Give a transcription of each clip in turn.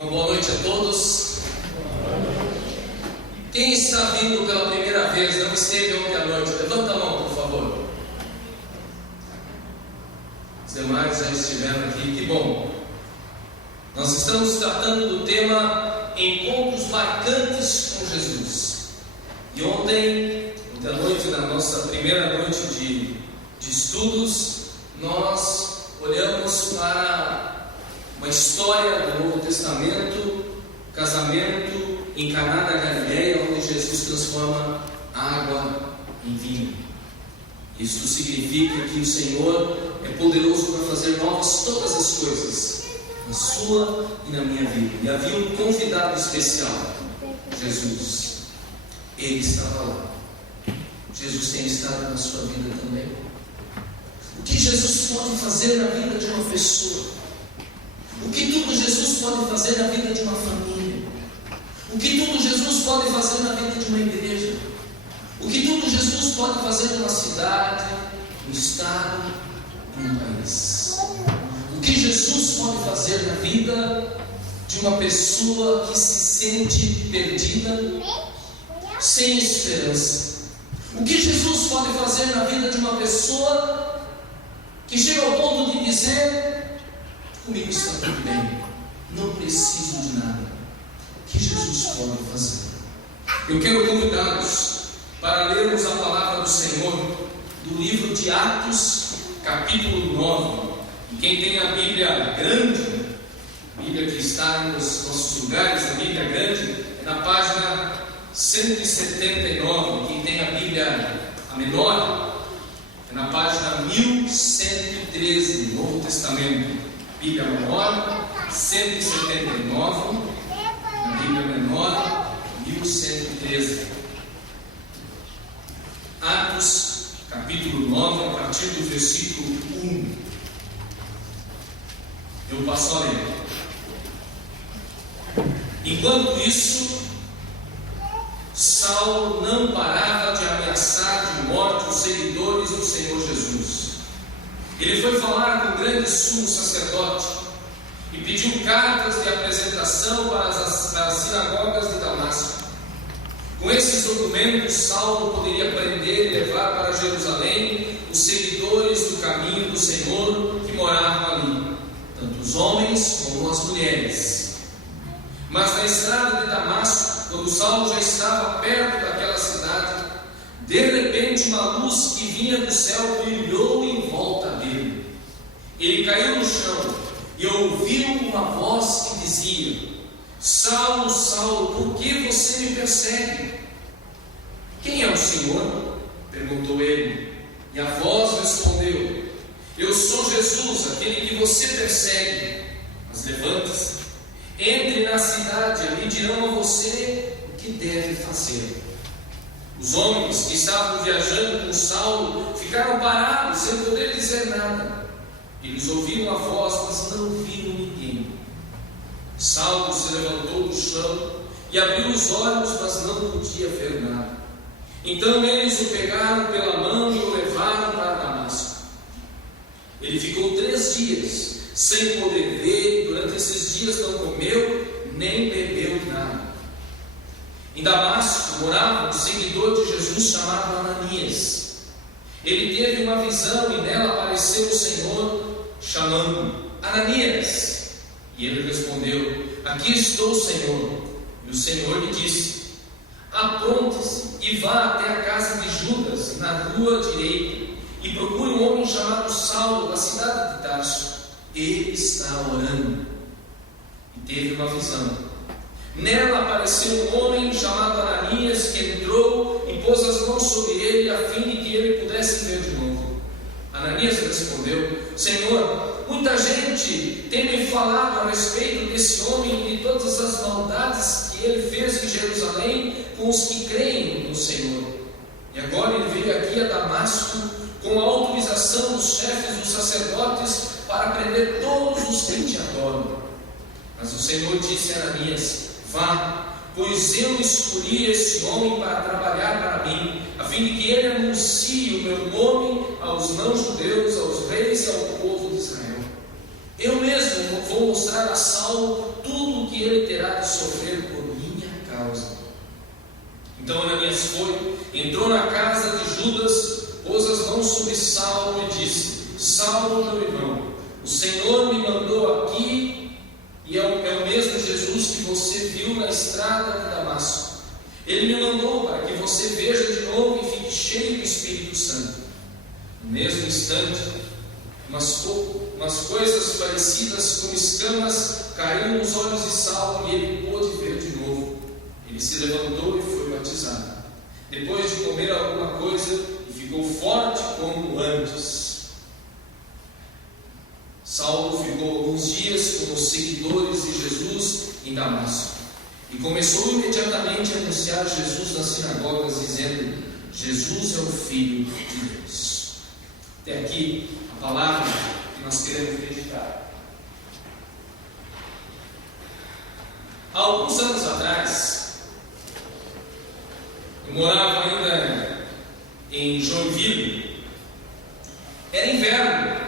Uma boa noite a todos. Quem está vindo pela primeira vez, não esteve ontem à noite, levanta a mão, por favor. Os demais já estiveram aqui, que bom. Nós estamos tratando do tema Encontros Marcantes com Jesus. E ontem à noite, na nossa primeira noite de estudos, nós olhamos para uma história do Novo Testamento, casamento em Caná da Galileia, onde Jesus transforma água em vinho. Isto significa que o Senhor é poderoso para fazer novas todas as coisas, na sua e na minha vida. E havia um convidado especial, Jesus. Ele estava lá. Jesus tem estado na sua vida também. O que Jesus pode fazer na vida de uma pessoa? O que tudo Jesus pode fazer na vida de uma família? O que tudo Jesus pode fazer na vida de uma igreja? O que tudo Jesus pode fazer numa cidade, num estado, num país? O que Jesus pode fazer na vida de uma pessoa que se sente perdida, sem esperança? O que Jesus pode fazer na vida de uma pessoa que chega ao ponto de dizer: comigo está tudo bem, não preciso de nada? O que Jesus pode fazer? Eu quero convidá-los para lermos a palavra do Senhor do livro de Atos, capítulo 9. E quem tem a Bíblia grande, a Bíblia que está nos nossos lugares, a Bíblia grande, é na página 179. Quem tem a Bíblia a menor, é na página 1113, do Novo Testamento. Bíblia menor, 179, na Bíblia menor, 1113. Atos, capítulo 9, a partir do versículo 1. Eu passo a ler. Enquanto isso, Saulo não parava de ameaçar de morte os seguidores do Senhor Jesus. Ele foi falar com o grande sumo sacerdote e pediu cartas de apresentação para as sinagogas de Damasco. Com esses documentos, Saulo poderia prender e levar para Jerusalém os seguidores do caminho do Senhor que moravam ali, tanto os homens como as mulheres. Mas na estrada de Damasco, quando Saulo já estava perto daquela cidade, de repente uma luz que vinha do céu brilhou em volta dele. Ele caiu no chão e ouviu uma voz que dizia: Saulo, Saulo, por que você me persegue? Quem é o Senhor? Perguntou ele. E a voz respondeu: Eu sou Jesus, aquele que você persegue. Mas levante-se, entre na cidade, ali dirão a você o que deve fazer. Os homens que estavam viajando com Saulo ficaram parados, sem poder dizer nada. Eles ouviram a voz, mas não viram ninguém. Saulo se levantou do chão e abriu os olhos, mas não podia ver nada. Então eles o pegaram pela mão e o levaram para Damasco. Ele ficou 3 dias sem poder ver, e durante esses dias não comeu nem bebeu nada. Em Damasco morava um seguidor de Jesus chamado Ananias. Ele teve uma visão e nela apareceu o Senhor chamando: Ananias. E ele respondeu: Aqui estou, Senhor. E o Senhor lhe disse: Apronte-se e vá até a casa de Judas, na rua direita, e procure um homem chamado Saulo, da cidade de Tarso. Ele está orando. E teve uma visão. Nela apareceu um homem chamado Ananias, que entrou e pôs as mãos sobre ele, a fim de que ele pudesse ver de novo. Ananias respondeu: Senhor, muita gente tem me falado a respeito desse homem e de todas as maldades que ele fez em Jerusalém com os que creem no Senhor. E agora ele veio aqui a Damasco com a autorização dos chefes dos sacerdotes para prender todos os que te adoram. Mas o Senhor disse a Ananias: Vá, pois eu escolhi esse homem para trabalhar para mim, a fim de que ele anuncie o meu nome aos não-judeus, aos reis e ao povo de Israel. Eu mesmo vou mostrar a Saulo tudo o que ele terá de sofrer por minha causa. Então Ananias foi, entrou na casa de Judas, pôs as mãos sobre Saulo e disse: Saulo, meu irmão, o Senhor me mandou aqui, e é o mesmo Jesus que você viu na estrada de Damasco. Ele me mandou para que você veja de novo e fique cheio do Espírito Santo. No mesmo instante, umas coisas parecidas com escamas caíram nos olhos de Saulo e ele pôde ver de novo. Ele se levantou e foi batizado. Depois de comer alguma coisa, e ficou forte como antes. Saulo ficou alguns dias com os seguidores de Jesus em Damasco e começou imediatamente a anunciar Jesus nas sinagogas, dizendo: Jesus é o Filho de Deus. Até aqui a palavra que nós queremos meditar. Há alguns anos atrás, eu morava ainda em Joinville. Era inverno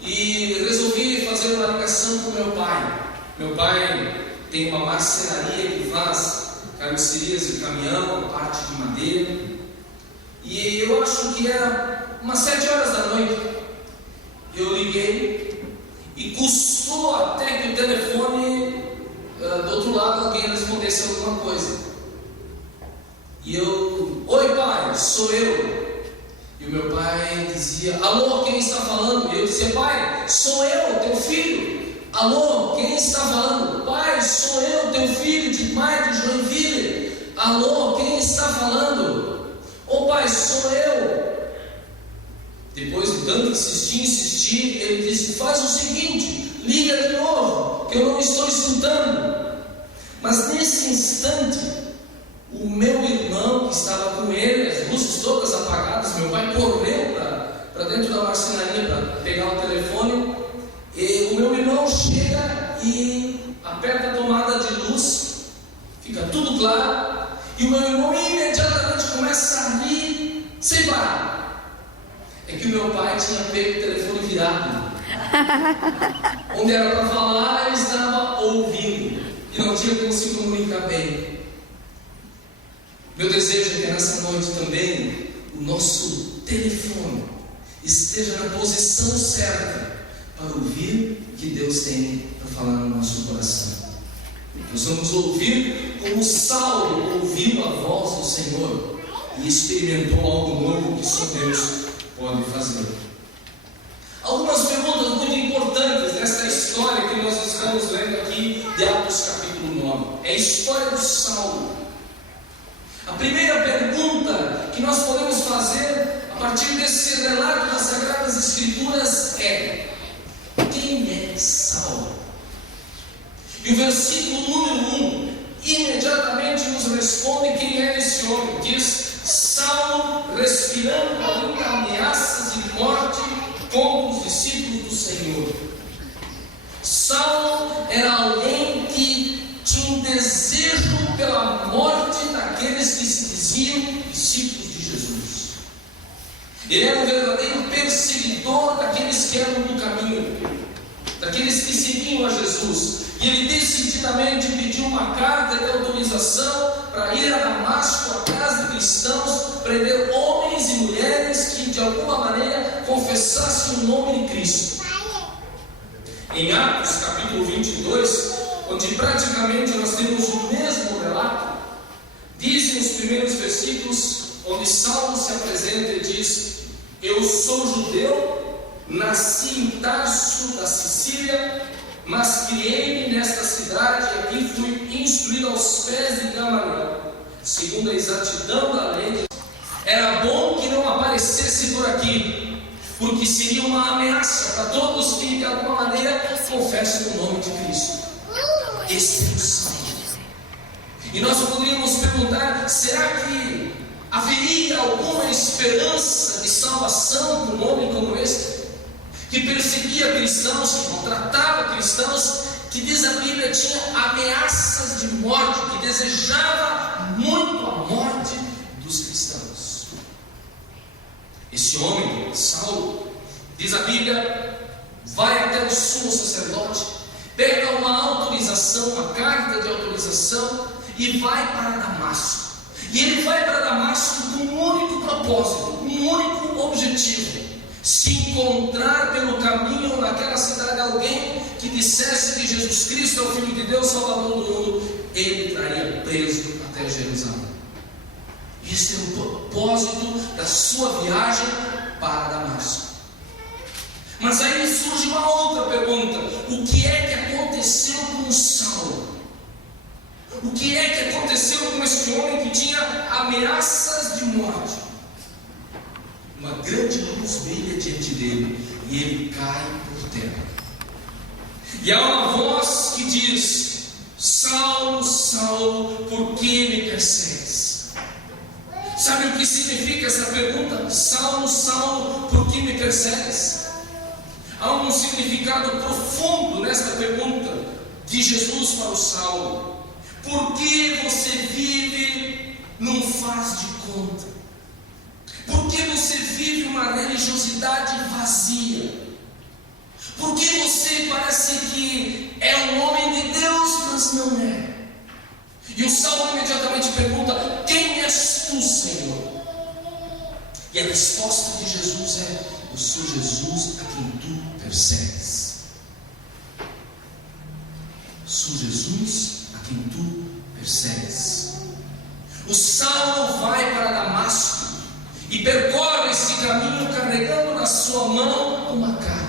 e resolvi fazer uma ligação com meu pai. Meu pai tem uma marcenaria que faz carrocerias de caminhão, parte de madeira, e eu acho que era umas 7 horas da noite. Eu liguei e custou até que o telefone do outro lado alguém respondesse alguma coisa. E eu: oi pai, sou eu. E o meu pai dizia: alô, quem está falando? E eu dizia: pai, sou eu, teu filho. Alô, quem está falando? Pai, sou eu, teu filho de Joinville. Alô, quem está falando? Ô pai, sou eu. Depois de tanto insistir, ele disse: faz o seguinte, liga de novo, que eu não estou escutando. Mas nesse instante, o meu irmão que estava com ele, as luzes todas apagadas, meu pai correu para dentro da marcenaria para pegar o telefone, e o meu irmão chega e aperta a tomada de luz, fica tudo claro, e o meu irmão imediatamente começa a rir sem parar. É que o meu pai tinha pego o telefone virado. Onde era para falar, ele estava ouvindo e não tinha como se comunicar bem. Meu desejo é que nessa noite também o nosso telefone esteja na posição certa para ouvir o que Deus tem para falar no nosso coração. Nós vamos ouvir como Saulo ouviu a voz do Senhor e experimentou algo novo que só Deus pode fazer. Algumas perguntas muito importantes nesta história que nós estamos lendo aqui de Atos capítulo 9. É a história de Saulo. A primeira pergunta que nós podemos fazer a partir desse relato das Sagradas Escrituras é: quem é Saulo? E o versículo número 1 imediatamente nos responde quem é esse homem. Diz: Saulo, respirando ainda ameaças de morte contra os discípulos do Senhor. Saulo era alguém que tinha um desejo pela morte daqueles que se diziam discípulos de Jesus. Ele era um verdadeiro perseguidor daqueles que eram do caminho, daqueles que seguiam a Jesus. E ele decididamente pediu uma carta de autorização para ir a Damasco, a casa de cristãos, prender homens e mulheres que de alguma maneira confessassem o nome de Cristo. Em Atos capítulo 22, onde praticamente nós temos o mesmo relato, dizem os primeiros versículos, onde Saulo se apresenta e diz: eu sou judeu, nasci em Tarso da Sicília, mas criei-me nesta cidade e aqui fui instruído aos pés de Gamaliel, segundo a exatidão da lei. Era bom que não aparecesse por aqui, porque seria uma ameaça para todos que de alguma maneira confessam o nome de Cristo. Este é o Saulo. E nós poderíamos perguntar: será que haveria alguma esperança de salvação para um homem como este? Que perseguia cristãos, que maltratava cristãos, que diz a Bíblia tinha ameaças de morte, que desejava muito a morte dos cristãos. Esse homem, Saulo, diz a Bíblia, vai até o sumo sacerdote, pega uma autorização, uma carta de autorização e vai para Damasco. E ele vai para Damasco com um único propósito, um único objetivo: se encontrar pelo caminho naquela cidade alguém que dissesse que Jesus Cristo é o Filho de Deus, Salvador do mundo, ele traria preso até Jerusalém. Esse é o propósito da sua viagem para Damasco. Mas aí surge uma outra pergunta: o que é que aconteceu com Saulo? O que é que aconteceu com este homem que tinha ameaças de morte? Uma grande luz brilha diante dele e ele cai por terra. E há uma voz que diz: Saulo, Saulo, por que me persegues? Sabe o que significa essa pergunta? Saulo, Saulo, por que me persegues? Há um significado profundo nesta pergunta de Jesus para o Saulo. Por que você vive num faz de conta? Por que você vive uma religiosidade vazia? Por que você parece que é um homem de Deus, mas não é? E o Saulo imediatamente pergunta: quem és tu, Senhor? E a resposta de Jesus é: eu sou Jesus a quem tu persegues. Sou Jesus a quem tu persegues. O Saulo vai para Damasco e percorre esse caminho carregando na sua mão uma carta.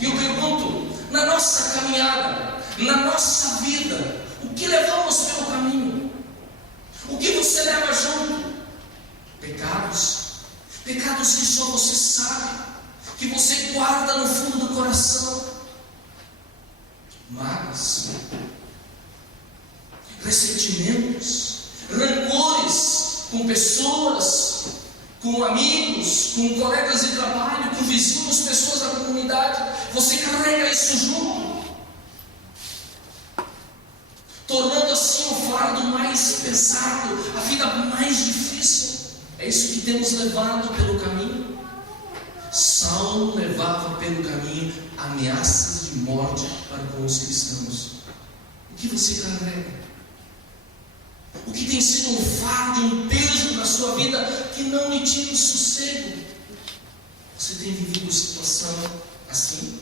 E eu pergunto: na nossa caminhada, na nossa vida, o que levamos pelo caminho? O que você leva junto? Pecados. Pecados que só você sabe, que você guarda no fundo do coração. Mágoas, ressentimentos, rancores com pessoas, com amigos, com colegas de trabalho, com vizinhos, pessoas da comunidade. Você carrega isso junto, tornando assim o fardo mais pesado, a vida mais difícil. É isso que temos levado pelo caminho. Saulo levava pelo caminho ameaças de morte para com os cristãos. O que você carrega? O que tem sido um fardo, um peso na sua vida que não lhe tira o sossego? Você tem vivido situação assim?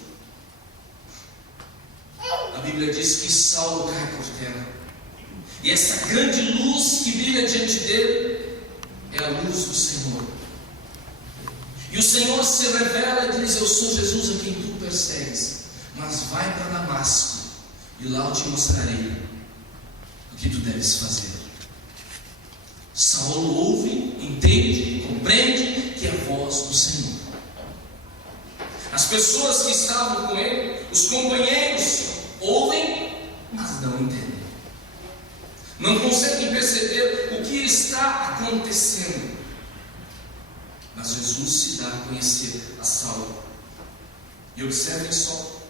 A Bíblia diz que Saulo cai por terra, e essa grande luz que brilha diante dele é a luz do Senhor. E o Senhor se revela e diz: eu sou Jesus a quem tu persegues, mas vai para Damasco e lá eu te mostrarei o que tu deves fazer. Saulo ouve, entende, compreende que é a voz do Senhor. As pessoas que estavam com ele, os companheiros, ouvem, mas não entendem. Não conseguem perceber o que está acontecendo. Mas Jesus se dá a conhecer a Saulo. E observem só.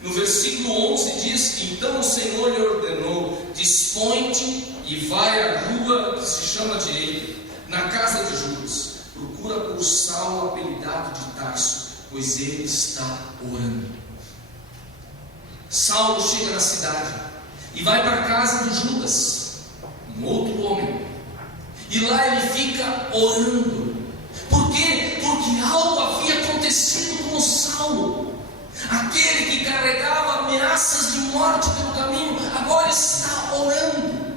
No versículo 11 diz que então o Senhor lhe ordenou: dispõe-te e vai à rua que se chama Direita, na casa de Judas. Procura por Saulo, apelidado de Tarso, pois ele está orando. Saulo chega na cidade e vai para a casa de Judas, um outro homem, e lá ele fica orando. Por quê? Porque algo havia acontecido com Saulo. Aquele que carregava ameaças de morte pelo caminho, agora está orando.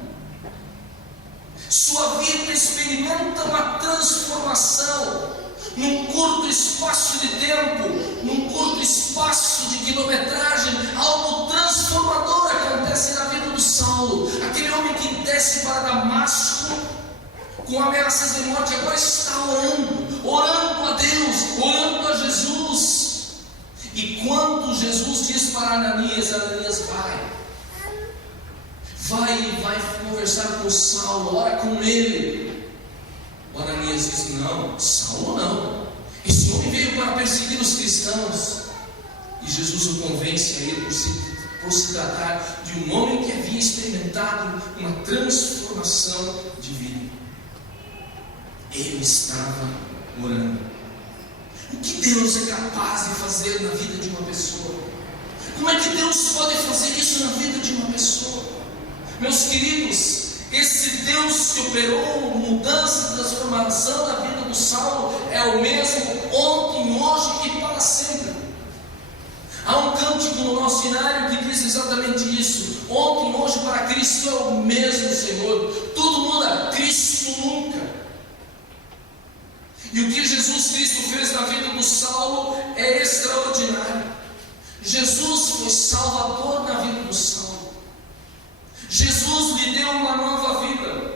Sua vida experimenta uma transformação. Num curto espaço de tempo, num curto espaço de quilometragem, algo transformador acontece na vida do Saulo. Aquele homem que desce para Damasco com ameaças de morte, agora está orando a Deus, orando a Jesus. E quando Jesus diz para Ananias: Ananias, vai conversar com Saulo, ora com ele. O Ananias diz: não, Saulo não, esse homem veio para perseguir os cristãos. E Jesus o convence a ir por se tratar de um homem que havia experimentado uma transformação de vida. Ele estava orando. O que Deus é capaz de fazer na vida de uma pessoa? Como é que Deus pode fazer isso na vida de uma pessoa? Meus queridos, esse Deus que operou mudança e transformação na vida do Saulo é o mesmo ontem, hoje e para sempre. Há um cântico no nosso cenário que diz exatamente isso: ontem, hoje, para Cristo é o mesmo Senhor. Tudo muda, Cristo nunca. E o que Jesus Cristo fez na vida do Saulo é extraordinário. Jesus foi salvador na vida do Saulo. Jesus lhe deu uma nova vida.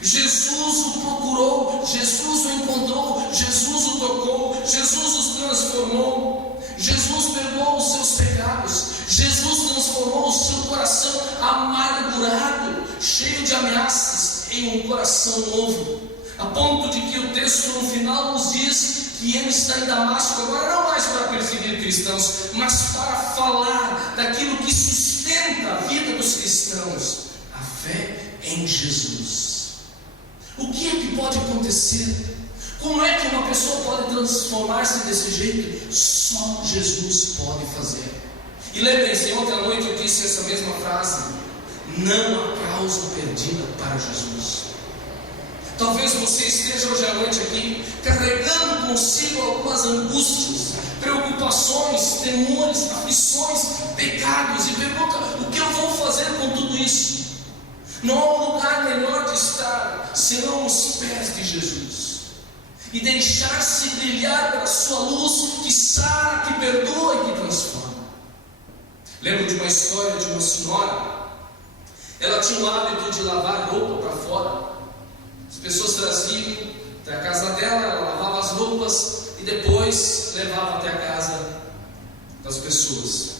Jesus o procurou, Jesus o encontrou, Jesus o tocou, Jesus os transformou. Jesus perdoou os seus pecados. Jesus transformou o seu coração amargurado, cheio de ameaças, em um coração novo, a ponto de que o texto no final nos diz que ele está em Damasco agora não mais para perseguir cristãos, mas para falar daquilo que sustenta a vida dos cristãos, a fé em Jesus. O que é que pode acontecer? Como é que uma pessoa pode transformar-se desse jeito? Só Jesus pode fazer. E lembrem-se, ontem à noite eu disse essa mesma frase: não há causa perdida para Jesus. Talvez você esteja hoje à noite aqui carregando consigo algumas angústias, preocupações, temores, aflições, pecados, e pergunta: o que eu vou fazer com tudo isso? Não há um lugar melhor de estar senão os pés de Jesus e deixar-se brilhar pela sua luz que sara, que perdoa e que transforma. Lembro de uma história de uma senhora. Ela tinha o hábito de lavar roupa para fora. As pessoas traziam até a casa dela, ela lavava as roupas e depois levava até a casa das pessoas.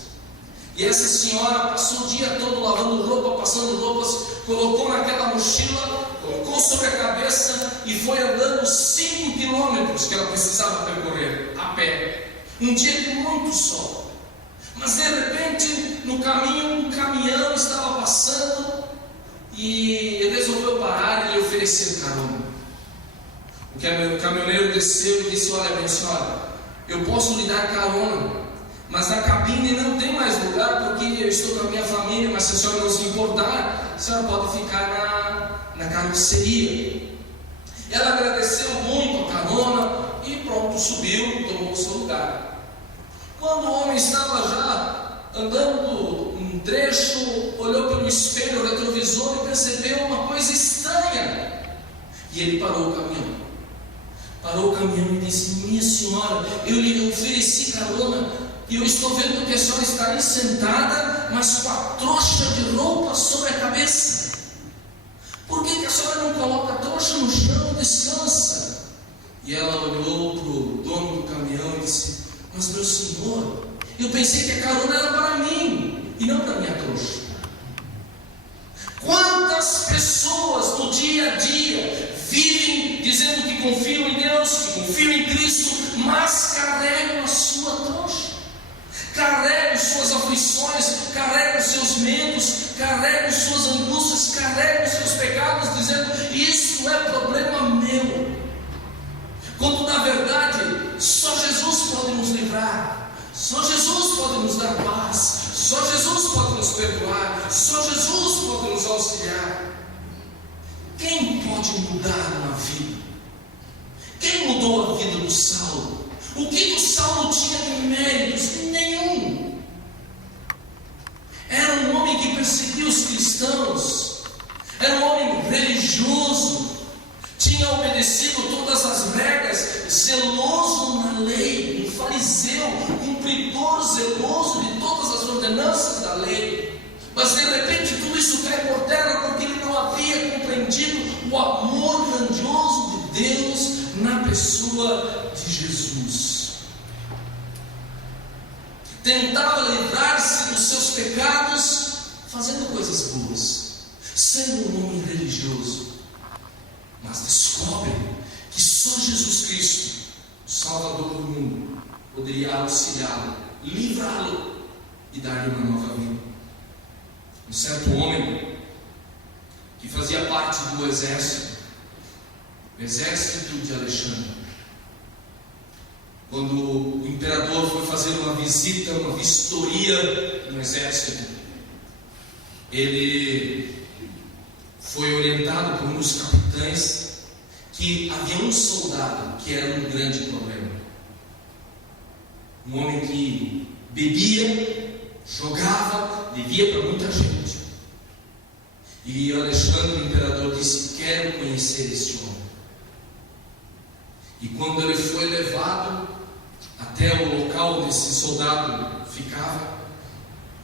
E essa senhora passou o dia todo lavando roupa, passando roupas, colocou naquela mochila, colocou sobre a cabeça e foi andando 5 quilômetros que ela precisava percorrer a pé. Um dia de muito sol. Mas de repente, no caminho, um caminhão estava passando e ele resolveu parar e lhe oferecer carona. O caminhoneiro desceu e disse: olha, minha senhora, eu posso lhe dar carona, mas na cabine não tem mais lugar porque eu estou com a minha família, mas se a senhora não se importar, a senhora pode ficar na carroceria. Ela agradeceu muito a carona e pronto, subiu, tomou o seu lugar. Quando o homem estava já andando um trecho, olhou pelo espelho retrovisor e percebeu uma coisa estranha. E ele parou o caminhão. Parou o caminhão e disse: minha senhora, eu lhe ofereci carona e eu estou vendo que a senhora está aí sentada, mas com a trouxa de roupa sobre a cabeça. Por que a senhora não coloca a trouxa no chão e descansa? E ela olhou para o dono do caminhão e disse: mas meu senhor, eu pensei que a carona era para mim e não para minha trouxa. Quantas pessoas no dia a dia vivem dizendo que confiam em Deus, que confiam em Cristo, mas carregam a sua trouxa, carregam suas aflições, carregam seus medos, carregam suas angústias, carregam seus pecados, dizendo: isto é problema meu. Quando na verdade só Jesus pode nos livrar, só Jesus pode nos dar paz, só Jesus pode nos perdoar, só Jesus pode nos auxiliar. Quem pode mudar uma vida? Quem mudou a vida do Saulo? O que o Saulo tinha de méritos? Nenhum. Era um homem que perseguia os cristãos, era um homem religioso, tinha obedecido todas as regras, zeloso na lei, um fariseu, cumpridor zeloso de todas as ordenanças da lei. Mas de repente tudo isso cai por terra porque ele não havia compreendido o amor grandioso de Deus na pessoa de Jesus. Tentava livrar-se dos seus pecados fazendo coisas boas, sendo um homem religioso. Mas descobre que só Jesus Cristo, o Salvador do mundo, poderia auxiliá-lo, livrá-lo e dar-lhe uma nova vida. Um certo homem que fazia parte do exército de Alexandre, quando o imperador foi fazer uma visita, uma vistoria no exército, ele foi orientado por um dos capitães que havia um soldado que era um grande problema. Um homem que bebia, jogava, devia para muita gente. E Alexandre, o imperador, disse: quero conhecer este homem. E quando ele foi levado até o local onde esse soldado ficava,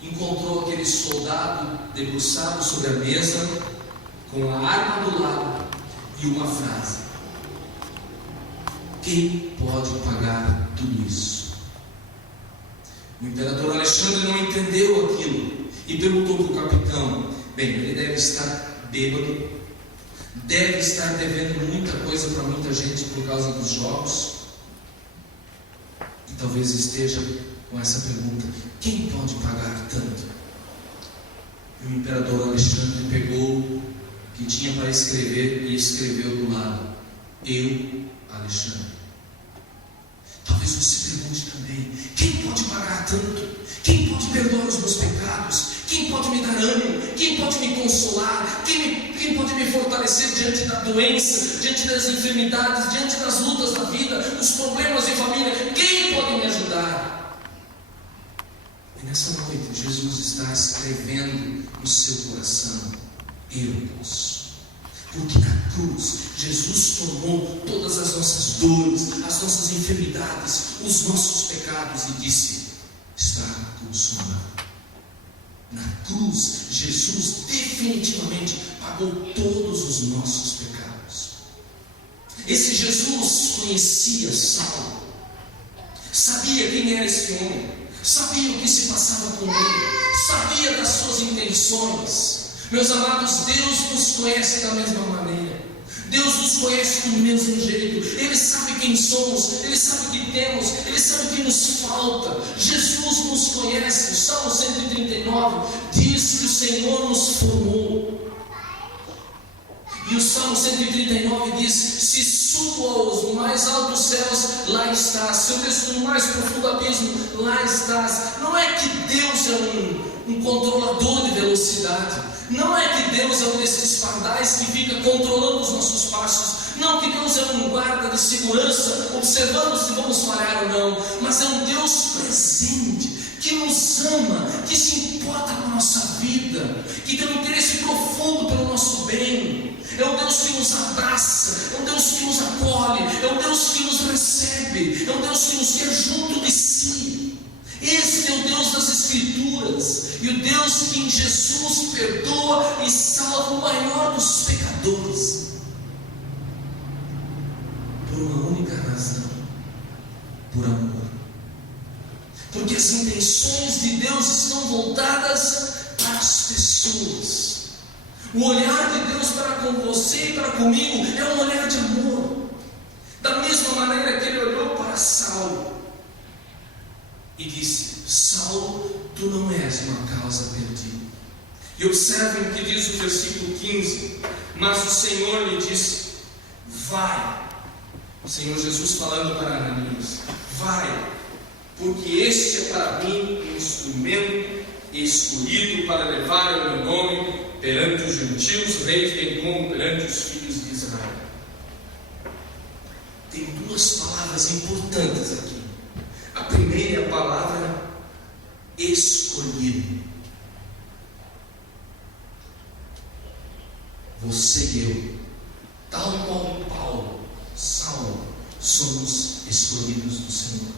encontrou aquele soldado debruçado sobre a mesa, com a arma do lado e uma frase: quem pode pagar tudo isso? O imperador Alexandre não entendeu aquilo e perguntou para o capitão: bem, ele deve estar bêbado, deve estar devendo muita coisa para muita gente por causa dos jogos, e talvez esteja com essa pergunta: quem pode pagar tanto? E o imperador Alexandre pegou o que tinha para escrever e escreveu do lado: eu, Alexandre. Talvez você pergunte também: quem pode pagar tanto? Quem pode perdoar os meus pecados? Quem pode me dar ânimo? Quem pode me consolar? Quem pode me fortalecer diante da doença, diante das enfermidades, diante das lutas da vida, os problemas de família? Quem pode me ajudar? E nessa noite Jesus está escrevendo no seu coração: eu posso. Porque na cruz Jesus tomou todas as nossas dores, as nossas enfermidades, os nossos pecados e disse: está consumado. Na cruz Jesus definitivamente pagou todos os nossos pecados. Esse Jesus conhecia Saulo, sabia quem era esse homem, sabia o que se passava com ele, sabia das suas intenções. Meus amados, Deus nos conhece da mesma maneira. Deus nos conhece do mesmo jeito. Ele sabe quem somos, Ele sabe o que temos, Ele sabe o que nos falta. Jesus nos conhece. O Salmo 139 diz que o Senhor nos formou. E o Salmo 139 diz: se subo aos mais altos céus, lá estás. Se eu desço no mais profundo abismo, lá estás. Não é que Deus é um controlador de velocidade. Não é que Deus é um desses pardais que fica controlando os nossos passos. Não que Deus é um guarda de segurança, observando se vamos falhar ou não. Mas é um Deus presente, que nos ama, que se importa com a nossa vida, que tem um interesse profundo pelo nosso bem. É um Deus que nos abraça, é um Deus que nos acolhe, é um Deus que nos recebe, é um Deus que nos quer junto de si. Esse é o Deus das Escrituras, e o Deus que em Jesus perdoa e salva o maior dos pecadores, por uma única razão: por amor. Porque as intenções de Deus estão voltadas para as pessoas. O olhar de Deus para com você e para comigo é um olhar de amor. Da mesma maneira que Ele olhou para Saulo e disse: Saulo, tu não és uma causa perdida. E observem o que diz o versículo 15: mas o Senhor lhe disse: vai. O Senhor Jesus falando para Ananias: vai, porque este é para mim um instrumento escolhido para levar o meu nome perante os gentios, reis, bem como perante os filhos de Israel. Tem duas palavras importantes aqui. A primeira é a palavra escolhido. Você e eu, tal qual Paulo, Saulo, somos escolhidos do Senhor.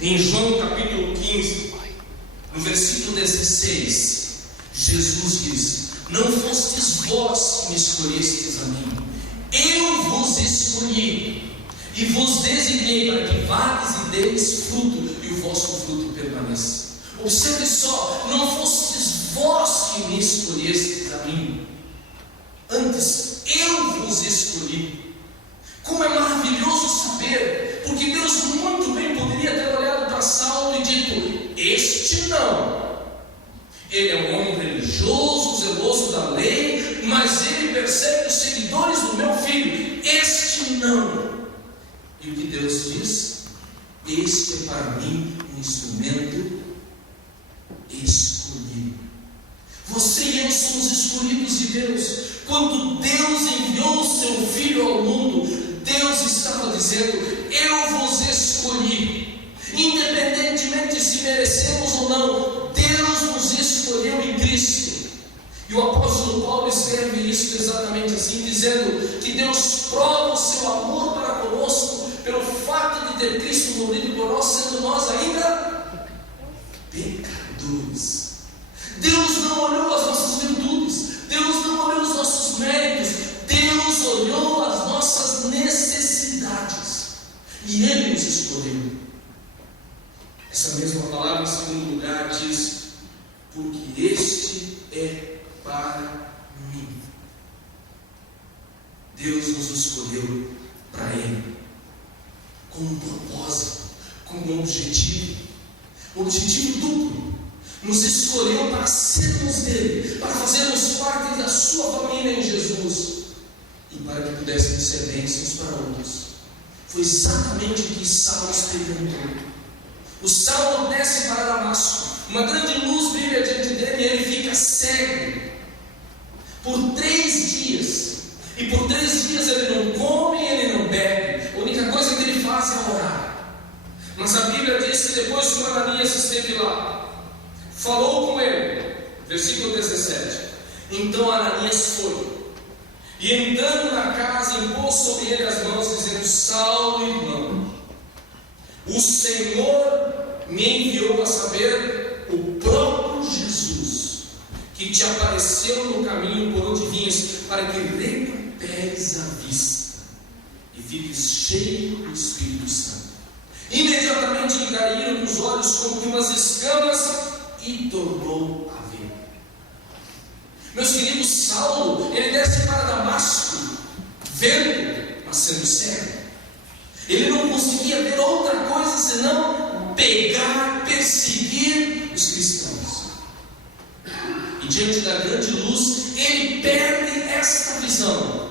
Em João capítulo 15, no versículo 16, Jesus diz: não fostes vós que me escolhestes a mim, eu vos escolhi e vos designei para que vades e deis fruto, e o vosso fruto permaneça. Observe só: não fostes vós que me escolhestes a mim, antes eu vos escolhi. Como é maravilhoso saber, porque Deus muito bem poderia ter olhado para Saulo e dito: este não. Ele é um homem religioso, zeloso da lei, mas ele persegue os seguidores do meu filho. Este não. E o que Deus diz? este é para mim um instrumento escolhido. Você e eu somos escolhidos de Deus. Quando Deus enviou o seu Filho ao mundo, Deus estava dizendo: eu vos escolhi. Independentemente se merecemos ou não, Deus nos escolheu em Cristo. E o apóstolo Paulo escreve isso exatamente assim, dizendo que Deus prova o seu amor para conosco pelo fato de ter Cristo morrido por nós, sendo nós ainda pecadores. Deus não olhou as nossas virtudes, Deus não olhou os nossos méritos, Deus olhou as nossas necessidades e Ele nos escolheu. Essa mesma palavra, em segundo lugar, diz: porque este é para mim. Deus nos escolheu para Ele, com um propósito, com um objetivo duplo. Nos escolheu para sermos dele, para fazermos parte da sua família em Jesus e para que pudéssemos ser bênçãos para outros. Foi exatamente o que Saulo experimentou. O Saulo desce para Damasco, uma grande luz brilha diante dele e ele fica cego por 3 dias. E por 3 dias ele não come, ele não bebe. A única coisa que ele faz é orar. Mas a Bíblia diz que depois que Ananias esteve lá, falou com ele, versículo 17. Então Ananias foi, e entrando na casa, impôs sobre ele as mãos, dizendo: Saulo, irmão, o Senhor me enviou a saber, o próprio Jesus, que te apareceu no caminho por onde vinhas, para que recuperes a vista e fiques cheio do Espírito Santo. Imediatamente lhe caíram dos olhos como que umas escamas e tornou a ver. Meus queridos, Saulo, ele desce para Damasco, vendo, mas sendo cego. Ele não conseguia ver outra coisa senão perseguir os cristãos. E diante da grande luz, ele perde esta visão.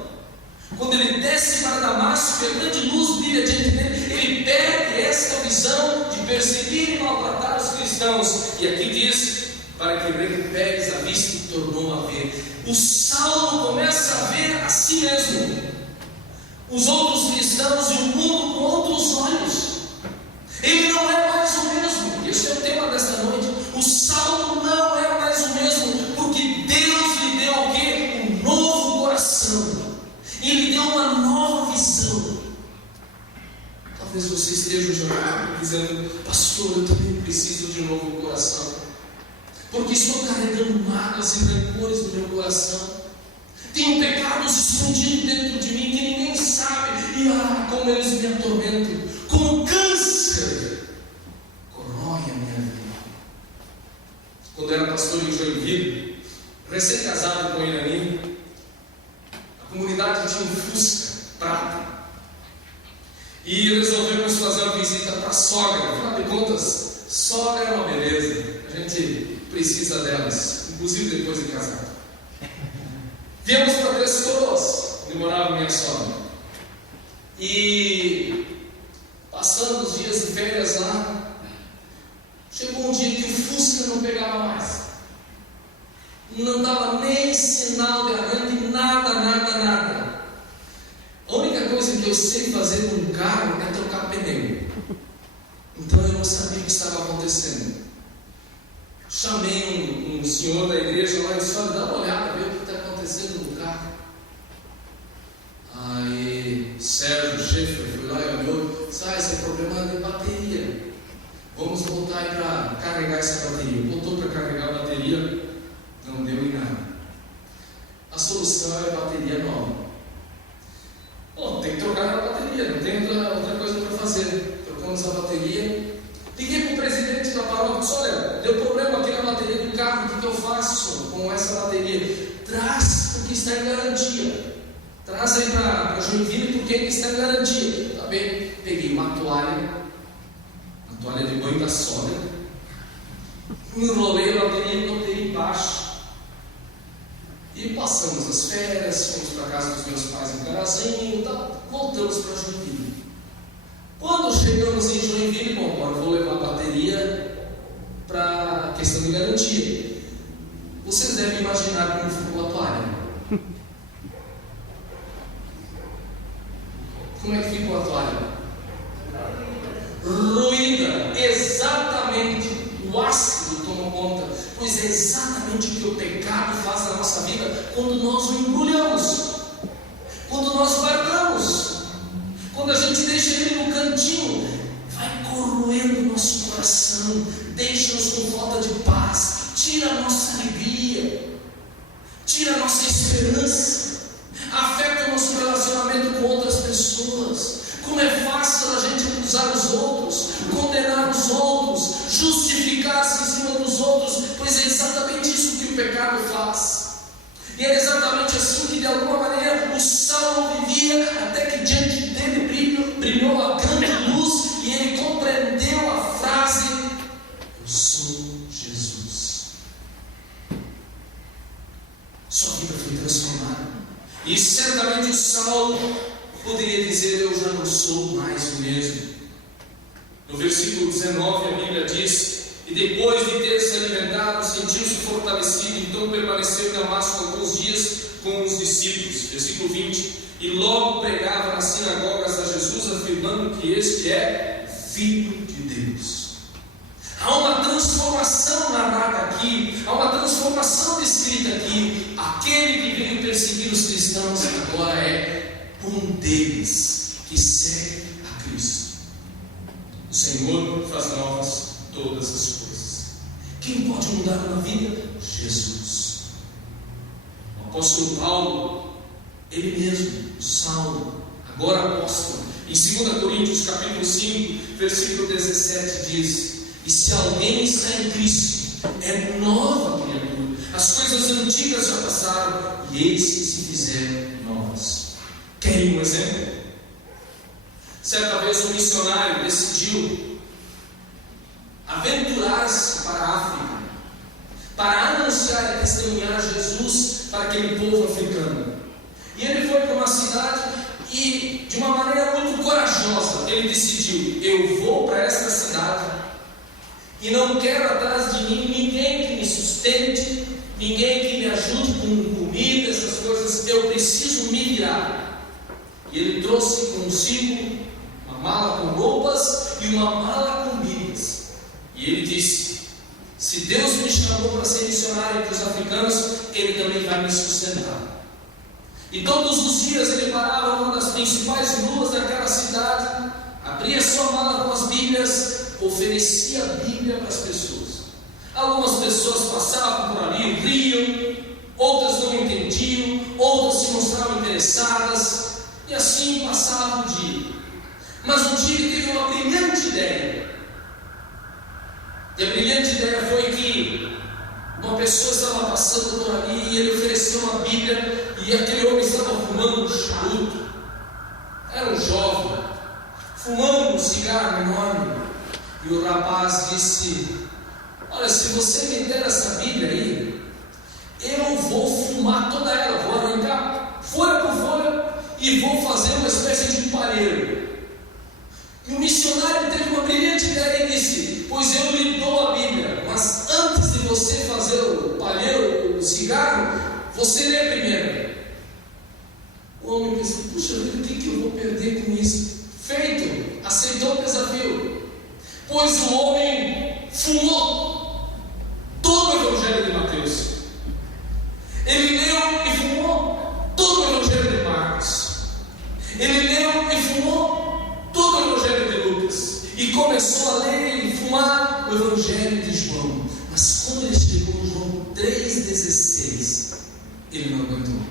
Quando ele desce para Damasco e a grande luz brilha diante dele, ele perde esta visão de perseguir e maltratar os cristãos. E aqui diz: para que recuperes a vista, e tornou a ver. O Saulo começa a ver a si mesmo, os outros cristãos e o mundo com outros olhos. Ele não é mais o mesmo. Esse é o tema desta noite. O Saulo não é mais o mesmo, porque Deus lhe deu o quê? Um novo coração. E lhe deu uma nova visão. Talvez você esteja já dizendo: pastor, eu também preciso de um novo coração, porque estou carregando mágoas e rancores no meu coração. Tenho pecados escondidos dentro de mim que ninguém sabe. E como eles me atormentam, como câncer corrói a minha vida. Quando era pastor em Joinville, recém-casado com Irani, a comunidade tinha um Fusca prata, e resolvemos fazer uma visita para a sogra. Afinal de contas, sogra é uma beleza, a gente precisa delas, inclusive depois de casado. Viemos para Três Coroas, onde morava minha sogra, e passando os dias de férias lá, chegou um dia que o Fusca não pegava mais, não dava nem sinal de arranque, nada. A única coisa que eu sei fazer com um carro é trocar pneu. Então eu não sabia o que estava acontecendo. Chamei um senhor da igreja lá e disse: olha, dá uma olhada, vê o que está acontecendo no carro. Aí Sérgio Schaefer foi lá e olhou e disse: esse é problema de bateria, vamos voltar aí para carregar essa bateria. Voltou para carregar a bateria, não deu em nada. A solução é a bateria nova. Bom, tem que trocar a bateria, não tem outra coisa para fazer. Trocamos a bateria. Liguei para o presidente da paróquia e disse: olha, deu problema aqui na bateria do carro, o que eu faço com essa bateria? Traz, porque está em garantia. Traz aí para Joinville, porque está em garantia. Tá bem? Peguei uma toalha de banho da sogra, enrolei a bateria e botei embaixo. E passamos as férias, fomos para a casa dos meus pais em Carazinho, voltamos para Joinville. Quando chegamos em Joinville, bom, agora eu vou levar a bateria para questão de garantia. Vocês devem imaginar como ficou a toalha. Como é que ficou a toalha? Ruída, exatamente. O ácido tomou conta, pois é exatamente o que o pecado faz na nossa vida quando nós o embrulhamos, quando nós guardamos, quando a gente deixa ele no cantinho, vai corroendo o nosso coração, deixa-nos com falta de paz, tira a nossa alegria, tira a nossa esperança, afeta o nosso relacionamento com outras pessoas. Como é fácil a gente acusar os outros, condenar os outros, justificar-se em cima dos outros, pois é exatamente isso que o pecado faz. E é exatamente assim que de alguma maneira o Saulo vivia, até que diante dele brilhou a grande luz e ele compreendeu a frase: eu sou Jesus. Sua vida foi transformada. E certamente o Saulo poderia dizer: eu já não sou mais o mesmo. No versículo 19 a Bíblia diz: e depois de ter se alimentado, sentiu-se fortalecido, então permaneceu em Damasco alguns dias com os discípulos. Versículo 20: e logo pregava nas sinagogas a Jesus, afirmando que este é Filho de Deus. Há uma transformação narrada aqui, há uma transformação descrita aqui. Aquele que veio perseguir os cristãos agora é um deles que segue a Cristo. O Senhor faz novas todas as coisas. Quem pode mudar uma vida? Jesus. O apóstolo Paulo, ele mesmo, Saulo, agora apóstolo, em 2 Coríntios capítulo 5, versículo 17 diz: e se alguém está em Cristo, é nova criatura, as coisas antigas já passaram e eis que se fizeram novas. Querem um exemplo? Certa vez um missionário decidiu aventurar-se para a África para anunciar e testemunhar Jesus para aquele povo africano. E ele foi para uma cidade e, de uma maneira muito corajosa, ele decidiu: eu vou para essa cidade e não quero atrás de mim ninguém que me sustente, ninguém que me ajude com comida, essas coisas. Eu preciso me virar. E ele trouxe consigo uma mala com roupas e uma mala com Bíblias. E ele disse: se Deus me chamou para ser missionário entre os africanos, Ele também vai me sustentar. E todos os dias ele parava numa das principais ruas daquela cidade, abria sua mala com as Bíblias, oferecia a Bíblia para as pessoas. Algumas pessoas passavam por ali, riam, outras não entendiam, outras se mostravam interessadas, e assim passava o dia. Mas um dia ele teve uma brilhante ideia. E a brilhante ideia foi que uma pessoa estava passando por ali e ele ofereceu uma Bíblia, e aquele homem estava fumando um charuto. Era um jovem, fumando um cigarro enorme. E o rapaz disse: olha, se você me der essa Bíblia aí, eu vou fumar toda ela, vou arrancar folha por folha e vou fazer uma espécie de palheiro. E o missionário teve uma brilhante ideia e disse: pois eu lhe dou a Bíblia, mas antes de você fazer o palheiro, o cigarro, você lê primeiro. O homem pensou: puxa vida, o que eu vou perder com isso? Feito, aceitou o desafio. Pois o homem fumou todo o Evangelho de Mateus. Ele leu e fumou todo o Evangelho de Marcos. Ele leu e fumou todo o Evangelho de Lucas. E começou a ler e fumar o Evangelho de João. Mas quando ele chegou em João 3,16, ele não aguentou.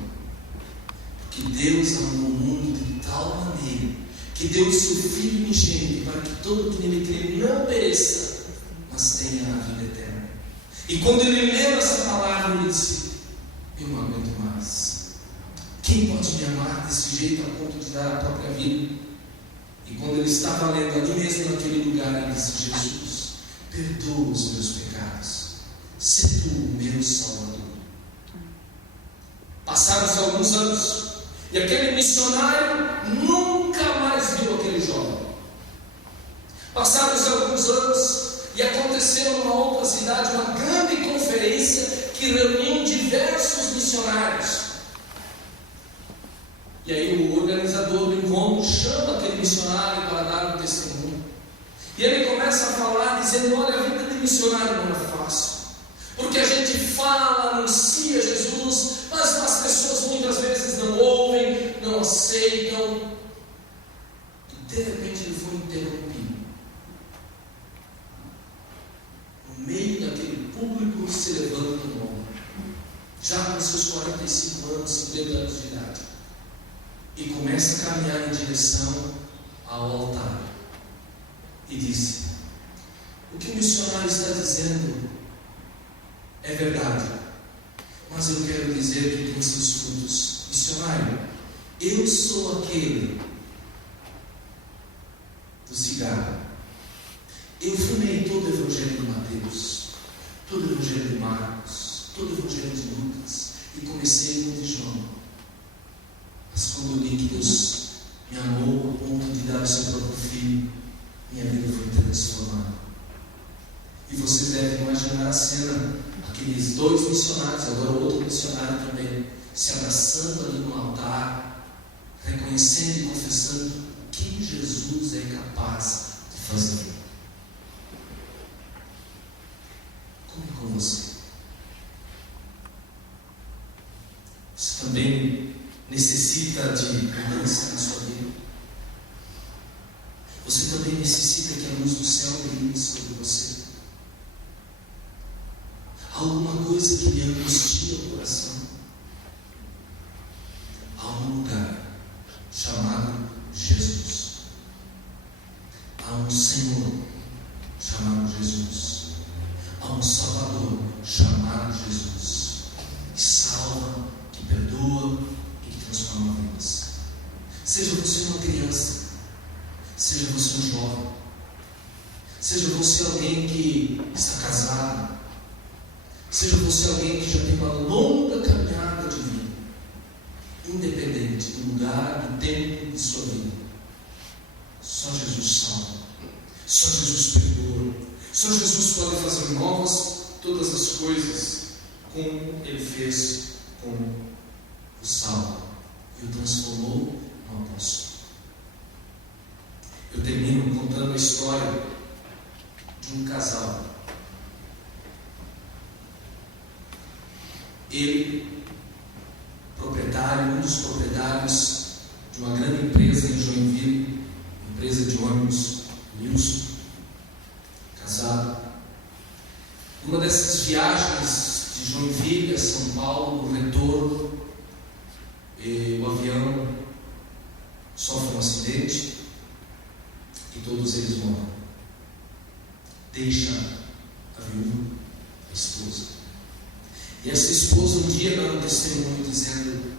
Porque Deus amou o mundo de tal maneira que deu o seu Filho unigênito para que todo que nele crê não pereça, mas tenha a vida eterna. E quando ele leu essa palavra, ele disse: eu não aguento mais. Quem pode me amar desse jeito a ponto de dar a própria vida? E quando ele estava lendo ali mesmo naquele lugar, ele disse: Jesus, perdoa os meus pecados, sê tu o meu Salvador. Passaram-se alguns anos e aquele missionário nunca mais viu aquele jovem. passaram-se alguns anos e aconteceu numa outra cidade uma grande conferência que reuniu diversos missionários. E aí o organizador do encontro chama aquele missionário para dar um testemunho. E ele começa a falar, dizendo: olha, a vida de missionário não é fácil, porque a gente fala, anuncia Jesus, mas as pessoas muitas vezes não ouvem, não aceitam. E de repente ele foi interrompido. No meio daquele público se levanta um homem, já com seus 45 anos, 50 anos de idade, e começa a caminhar em direção ao altar. E disse: o que o missionário está dizendo é verdade, mas eu quero dizer que tem seus frutos. Missionário, eu sou aquele do cigarro. Eu fumei todo o Evangelho de Mateus, todo o Evangelho de Marcos, todo o Evangelho de Lucas, e comecei com o de João. Mas quando eu li que Deus me amou a ponto de dar o seu próprio filho, minha vida foi transformada. E vocês devem imaginar a cena, aqueles dois missionários, agora outro missionário também, se abraçando ali no altar, reconhecendo e confessando o que Jesus é capaz de fazer. Como é com você? Você também necessita de mudança na sua vida? Você também necessita que a luz do céu brilhe sobre você? Há alguma coisa que lhe angustia o coração? Há um lugar chamado Jesus. Há um Senhor chamado Jesus. Há um Salvador chamado Jesus, que salva, que perdoa e que transforma vidas. Seja você uma criança, seja você um jovem, seja você alguém que está casado, seja você alguém que já tem uma longa caminhada de vida, independente do lugar, do tempo de sua vida, só Jesus salva, só Jesus perdoa, só Jesus pode fazer novas todas as coisas, como Ele fez com o Saulo e o transformou no apóstolo. Eu termino contando a história de um casal. Ele, proprietário, um dos proprietários de uma grande empresa em Joinville, empresa de ônibus, Nilson, casado. Numa dessas viagens de Joinville a São Paulo, no retorno, o avião sofre um acidente e todos eles morrem. Deixa a viúva, a esposa. E essa esposa um dia dá um testemunho dizendo: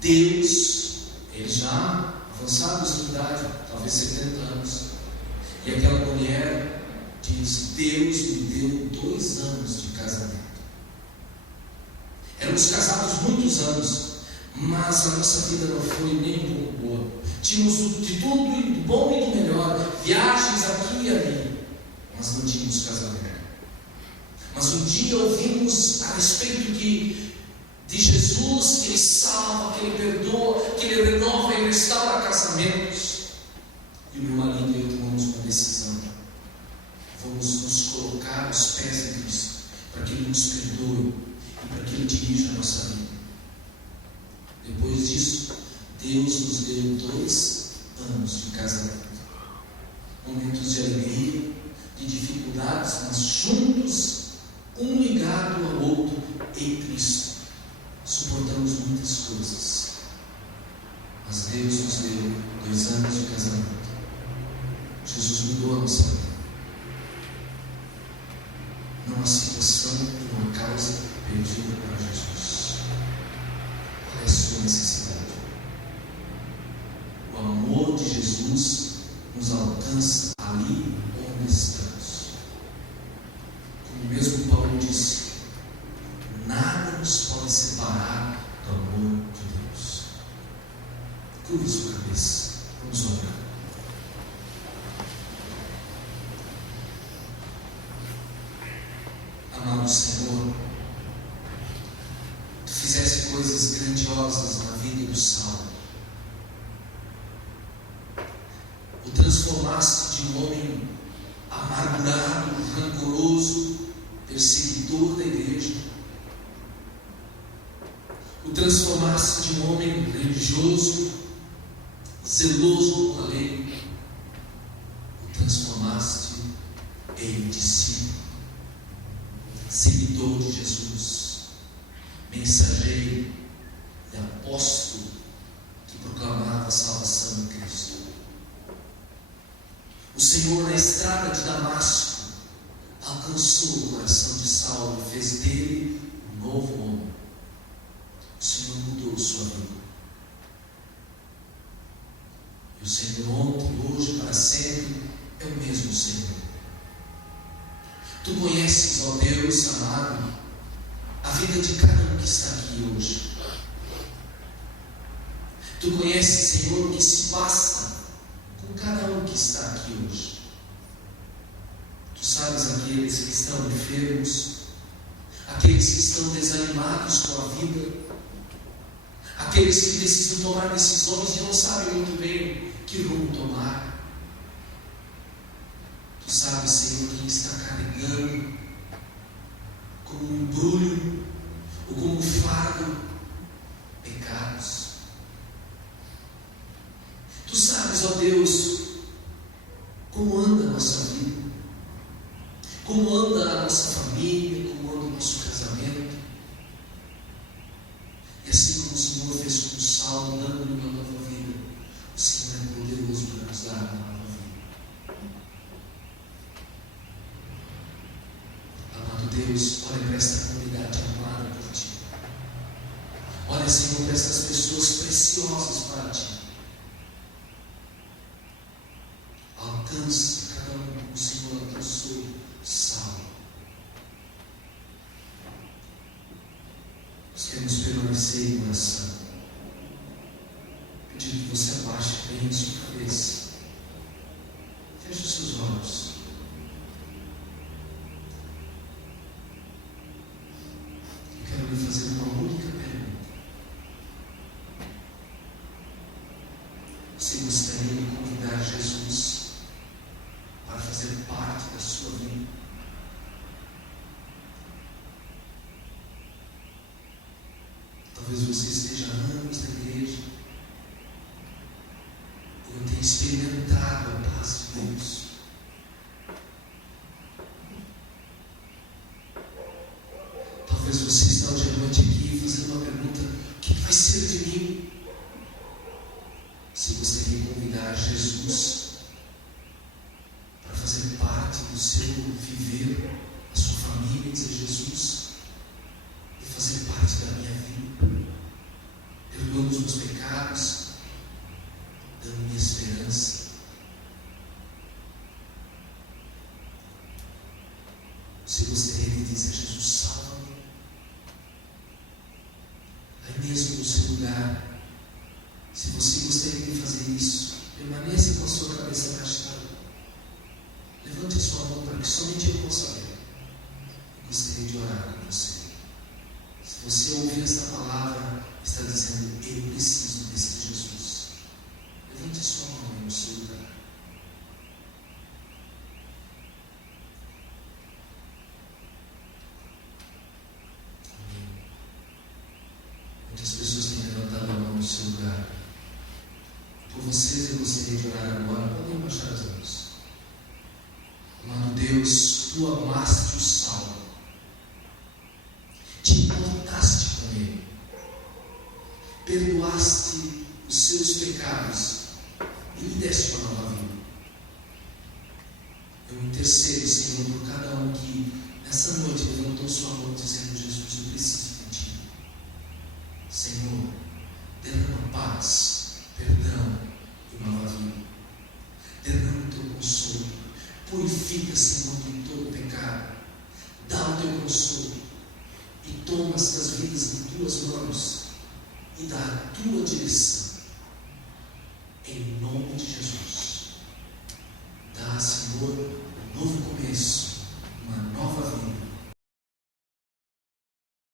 Deus, eles já avançados em idade, talvez 70 anos, e aquela mulher diz: Deus me deu 2 anos de casamento. Éramos casados muitos anos, mas a nossa vida não foi nem um pouco boa. Tínhamos de tudo, de bom e de melhor, viagens aqui e ali, mas não tínhamos casamento. Mas um dia ouvimos a respeito de Jesus, que Ele salva, que Ele perdoa, que Ele renova e restaura casamentos. E o meu marido e eu tomamos uma decisão: vamos nos colocar aos pés de Cristo, para que Ele nos perdoe e para que Ele dirija a nossa vida. Depois disso, Deus nos deu 2 anos de casamento, momentos de alegria, de dificuldades, mas juntos, um ligado ao outro em Cristo. Suportamos muitas coisas, mas Deus nos deu 2 anos de casamento. Jesus mudou a nossa vida. Não há situação e uma causa perdida para Jesus. Qual é a sua necessidade? O amor de Jesus nos alcança ali onde estamos. Como mesmo Paulo disse: nada nos pode separar do amor de Deus. Curve sua cabeça, vamos orar. perseguidor da igreja, o transformaste de um homem religioso, zeloso com a lei, o transformaste em discípulo, seguidor de Jesus, mensageiro e apóstolo que proclamava a salvação em Cristo. O Senhor, na estrada de Damasco, alcançou o coração de Saulo e fez dele um novo homem. O Senhor mudou sua vida. E o Senhor ontem, hoje, para sempre, é o mesmo Senhor. Tu conheces, ó Deus amado, a vida de cada um que está aqui hoje. Tu conheces, Senhor, o que se passa com cada um que está aqui hoje. Tu sabes aqueles que estão enfermos, aqueles que estão desanimados com a vida, aqueles que precisam tomar decisões e não sabem muito bem que rumo tomar. Tu sabes, Senhor, quem está carregando como um embrulho ou como um fardo pecados. Tu sabes, ó Deus, como anda a nossa vida, como anda a nossa família, como anda o nosso casamento. E assim como o Senhor fez com Saulo, dando-lhe uma nova vida, o Senhor é poderoso para nos dar uma nova vida. Amado Deus, olha para esta comunidade amada por Ti. Olha, Senhor, para estas pessoas preciosas para Ti. Alcance cada um como o Senhor alcançou Saulo. Nós queremos permanecer em oração, pedindo que você abaixe bem a sua cabeça, feche os seus olhos. Eu quero lhe fazer uma única pergunta. Você gostaria de convidar Jesus para fazer parte da sua vida? Talvez você esteja há anos na igreja e não tenha experimentado a paz de Deus. Talvez você está hoje à noite aqui fazendo uma pergunta: o que vai ser de mim? Você gostaria de convidar Jesus para fazer parte do seu viver, da sua família, e dizer: Jesus, e fazer parte da minha vida, perdoando os meus pecados, dando minha esperança. Você gostaria de dizer: Jesus, salva-me, aí mesmo no seu lugar. Se você gostaria de fazer isso, permaneça com a sua cabeça baixada. Levante a sua mão para que somente eu possa ver. Eu gostaria de orar com você. Se você ouvir esta palavra, está dizendo: eu preciso desse Jesus. Levante a sua mão aí no seu lugar. Amém. Muitas pessoas têm levantado a mão no seu lugar. Por vocês eu gostaria de orar agora. Podem baixar as mãos. Amado Deus, Tu amaste o Saulo, te importaste com ele, perdoaste os seus pecados e lhe deste uma nova vida. Eu intercedo, Senhor, por cada um que nessa noite levantou sua mão dizendo: Jesus, eu preciso de Ti. Senhor, derrama paz, perdão e nova vida. Derrama o Teu consolo. Purifica, Senhor, de todo pecado. Dá o Teu consolo e toma estas vidas em Tuas mãos e dá a Tua direção. Em nome